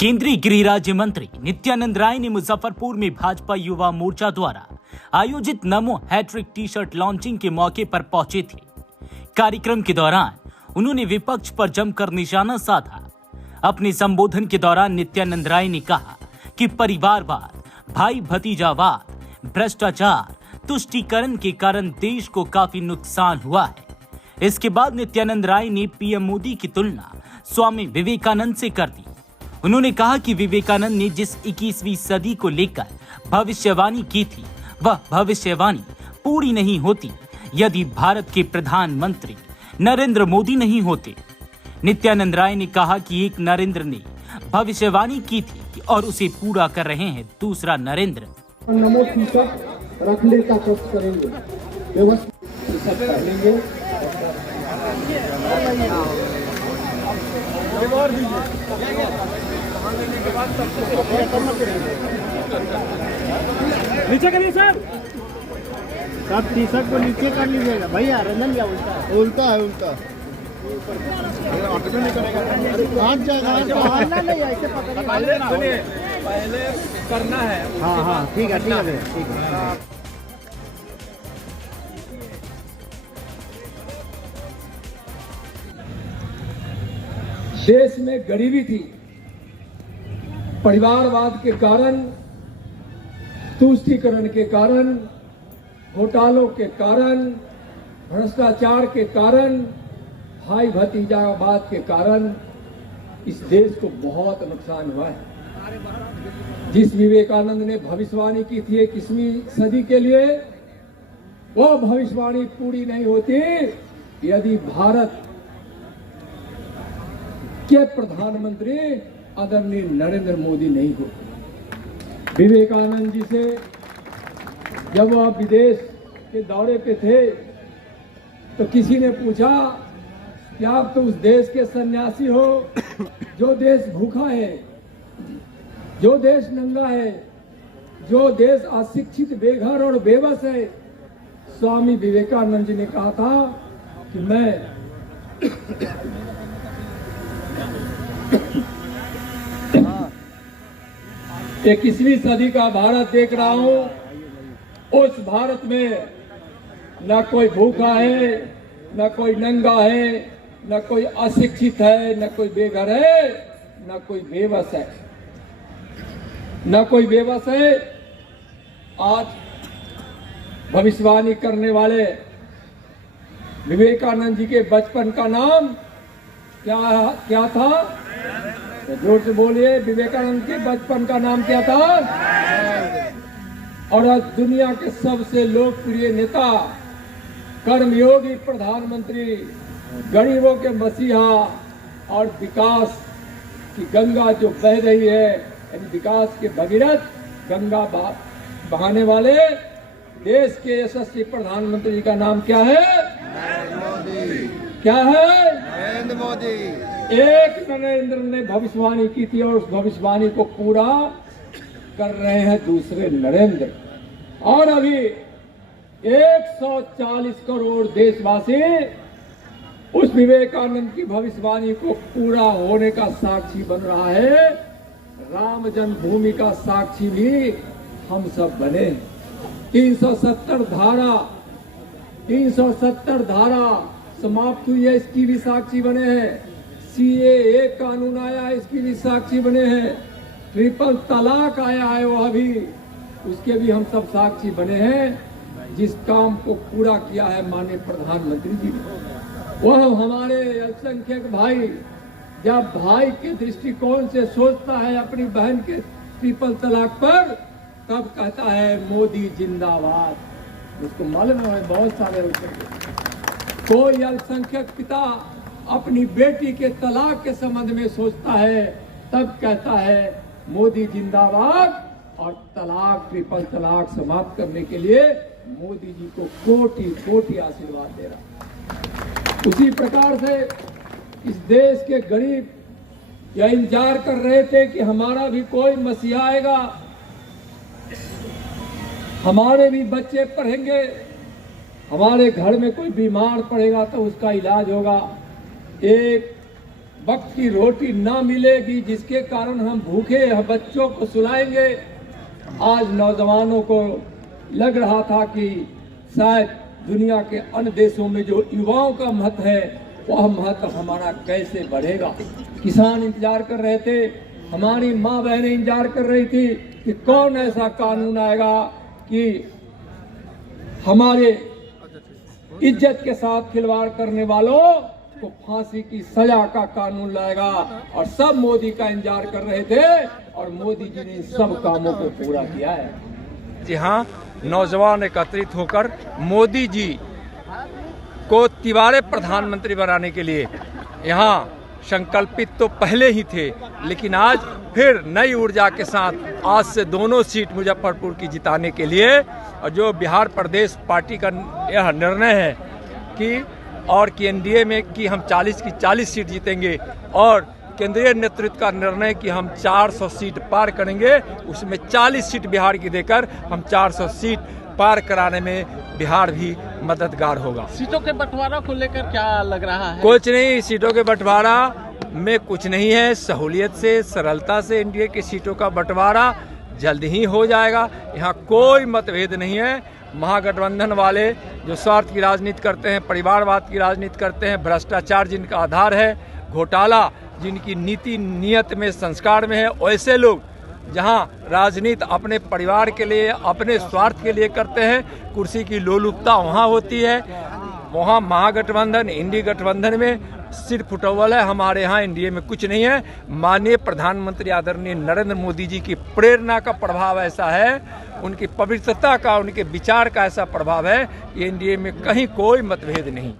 केंद्रीय गृह राज्य मंत्री नित्यानंद राय ने मुजफ्फरपुर में भाजपा युवा मोर्चा द्वारा आयोजित नमो हैट्रिक टी शर्ट लॉन्चिंग के मौके पर पहुंचे थे। कार्यक्रम के दौरान उन्होंने विपक्ष पर जमकर निशाना साधा। अपने संबोधन के दौरान नित्यानंद राय ने कहा कि परिवारवाद, भाई भतीजावाद, भ्रष्टाचार, तुष्टीकरण के कारण देश को काफी नुकसान हुआ है। इसके बाद नित्यानंद राय ने पीएम मोदी की तुलना स्वामी विवेकानंद से कर दी। उन्होंने कहा कि विवेकानंद ने जिस 21वीं सदी को लेकर भविष्यवाणी की थी, वह भविष्यवाणी पूरी नहीं होती यदि भारत के प्रधानमंत्री नरेंद्र मोदी नहीं होते। नित्यानंद राय ने कहा कि एक नरेंद्र ने भविष्यवाणी की थी और उसे पूरा कर रहे हैं दूसरा नरेंद्र। नमो टी-शर्ट रखने का कष्ट करेंगे, व्यवस्थित करेंगे। नीचे करिए सर, सब टी शर्ट को नीचे कर लीजिएगा भैया। रंजन क्या उल्टा है, उल्टा हाथ जाएगा नहीं, ऐसे पहले करना है। हाँ ठीक है, ठीक है। देश में गरीबी थी, परिवारवाद के कारण, तुष्टीकरण के कारण, घोटालों के कारण, भ्रष्टाचार के कारण, भाई भतीजावाद के कारण इस देश को बहुत नुकसान हुआ है। जिस विवेकानंद ने भविष्यवाणी की थी 21वीं सदी के लिए, वह भविष्यवाणी पूरी नहीं होती यदि भारत के प्रधानमंत्री आदरणीय नरेंद्र मोदी नहीं हो। विवेकानंद जी से जब वह विदेश के दौरे पे थे तो किसी ने पूछा कि आप तो उस देश के सन्यासी हो जो देश भूखा है, जो देश नंगा है, जो देश अशिक्षित, बेघर और बेबस है। स्वामी विवेकानंद जी ने कहा था कि मैं 21वीं सदी का भारत देख रहा हूं। उस भारत में न कोई भूखा है, न कोई नंगा है, न कोई अशिक्षित है, न कोई बेघर है, न कोई बेबस है, न कोई बेबस है। आज भविष्यवाणी करने वाले विवेकानंद जी के बचपन का नाम क्या था? तो जोर से बोलिए, विवेकानंद के बचपन का नाम क्या था? और आज दुनिया के सबसे लोकप्रिय नेता, कर्मयोगी प्रधानमंत्री, गरीबों के मसीहा और विकास की गंगा जो बह रही है, यानी विकास के भगीरथ गंगा बहाने वाले देश के यशस्वी प्रधानमंत्री जी का नाम क्या है? क्या है? नरेंद्र मोदी। एक नरेंद्र ने भविष्यवाणी की थी और उस भविष्यवाणी को पूरा कर रहे हैं दूसरे नरेंद्र। और अभी 140 करोड़ देशवासी उस विवेकानंद की भविष्यवाणी को पूरा होने का साक्षी बन रहा है। राम जन्मभूमि का साक्षी भी हम सब बने। 370 धारा समाप्त हुई है, इसकी भी साक्षी बने हैं। CAA कानून आया, इसकी भी साक्षी बने हैं। ट्रिपल तलाक आया है, वह भी, उसके भी हम सब साक्षी बने हैं। जिस काम को पूरा किया है माननीय प्रधानमंत्री जी ने, वह हमारे अल्पसंख्यक भाई जब भाई के दृष्टिकोण से सोचता है अपनी बहन के ट्रिपल तलाक पर, तब कहता है मोदी जिंदाबाद। उसको मालूम है बहुत सारे कोई अल्पसंख्यक पिता अपनी बेटी के तलाक के संबंध में सोचता है, तब कहता है मोदी जिंदाबाद। और तलाक, ट्रिपल तलाक समाप्त करने के लिए मोदी जी को कोटि कोटि आशीर्वाद दे रहा। उसी प्रकार से इस देश के गरीब यह इंतजार कर रहे थे कि हमारा भी कोई मसीहा आएगा, हमारे भी बच्चे पढ़ेंगे, हमारे घर में कोई बीमार पड़ेगा तो उसका इलाज होगा। एक वक्त की रोटी ना मिलेगी, जिसके कारण हम भूखे बच्चों को सुलाएंगे। आज नौजवानों को लग रहा था कि शायद दुनिया के अन्य देशों में जो युवाओं का महत्व है वह महत्व हमारा कैसे बढ़ेगा। किसान इंतजार कर रहे थे, हमारी माँ बहनें इंतजार कर रही थी कि कौन ऐसा कानून आएगा कि हमारे इज्जत के साथ खिलवाड़ करने वालों को फांसी की सजा का कानून लाएगा। और सब मोदी का इंतजार कर रहे थे और मोदी जी ने इन सब कामों को पूरा किया है। जी हाँ, नौजवान एकत्रित होकर मोदी जी को तिबारे प्रधानमंत्री बनाने के लिए यहाँ संकल्पित तो पहले ही थे, लेकिन आज फिर नई ऊर्जा के साथ आज से दोनों सीट मुजफ्फरपुर की जिताने के लिए, और जो बिहार प्रदेश पार्टी का यह निर्णय है कि और कि एनडीए में कि हम 40 की 40 सीट जीतेंगे, और केंद्रीय नेतृत्व का निर्णय कि हम 400 सीट पार करेंगे, उसमें 40 सीट बिहार की देकर हम 400 सीट पार कराने में बिहार भी मददगार होगा। सीटों के बंटवारा को लेकर क्या लग रहा है? कुछ नहीं, सीटों के बंटवारा में कुछ नहीं है। सहूलियत से, सरलता से एनडीए की सीटों का बंटवारा जल्द ही हो जाएगा। यहाँ कोई मतभेद नहीं है। महागठबंधन वाले जो स्वार्थ की राजनीति करते हैं, परिवारवाद की राजनीति करते हैं, भ्रष्टाचार जिनका आधार है, घोटाला जिनकी नीति नियत में, संस्कार में है, वैसे लोग जहां राजनीति अपने परिवार के लिए, अपने स्वार्थ के लिए करते हैं, कुर्सी की लोलुपता वहां होती है। वहां महागठबंधन, इंडी गठबंधन में सिर फुटौल है। हमारे यहाँ एनडीए में कुछ नहीं है। माननीय प्रधानमंत्री आदरणीय नरेंद्र मोदी जी की प्रेरणा का प्रभाव ऐसा है, उनकी पवित्रता का, उनके विचार का ऐसा प्रभाव है कि एनडीए में कहीं कोई मतभेद नहीं।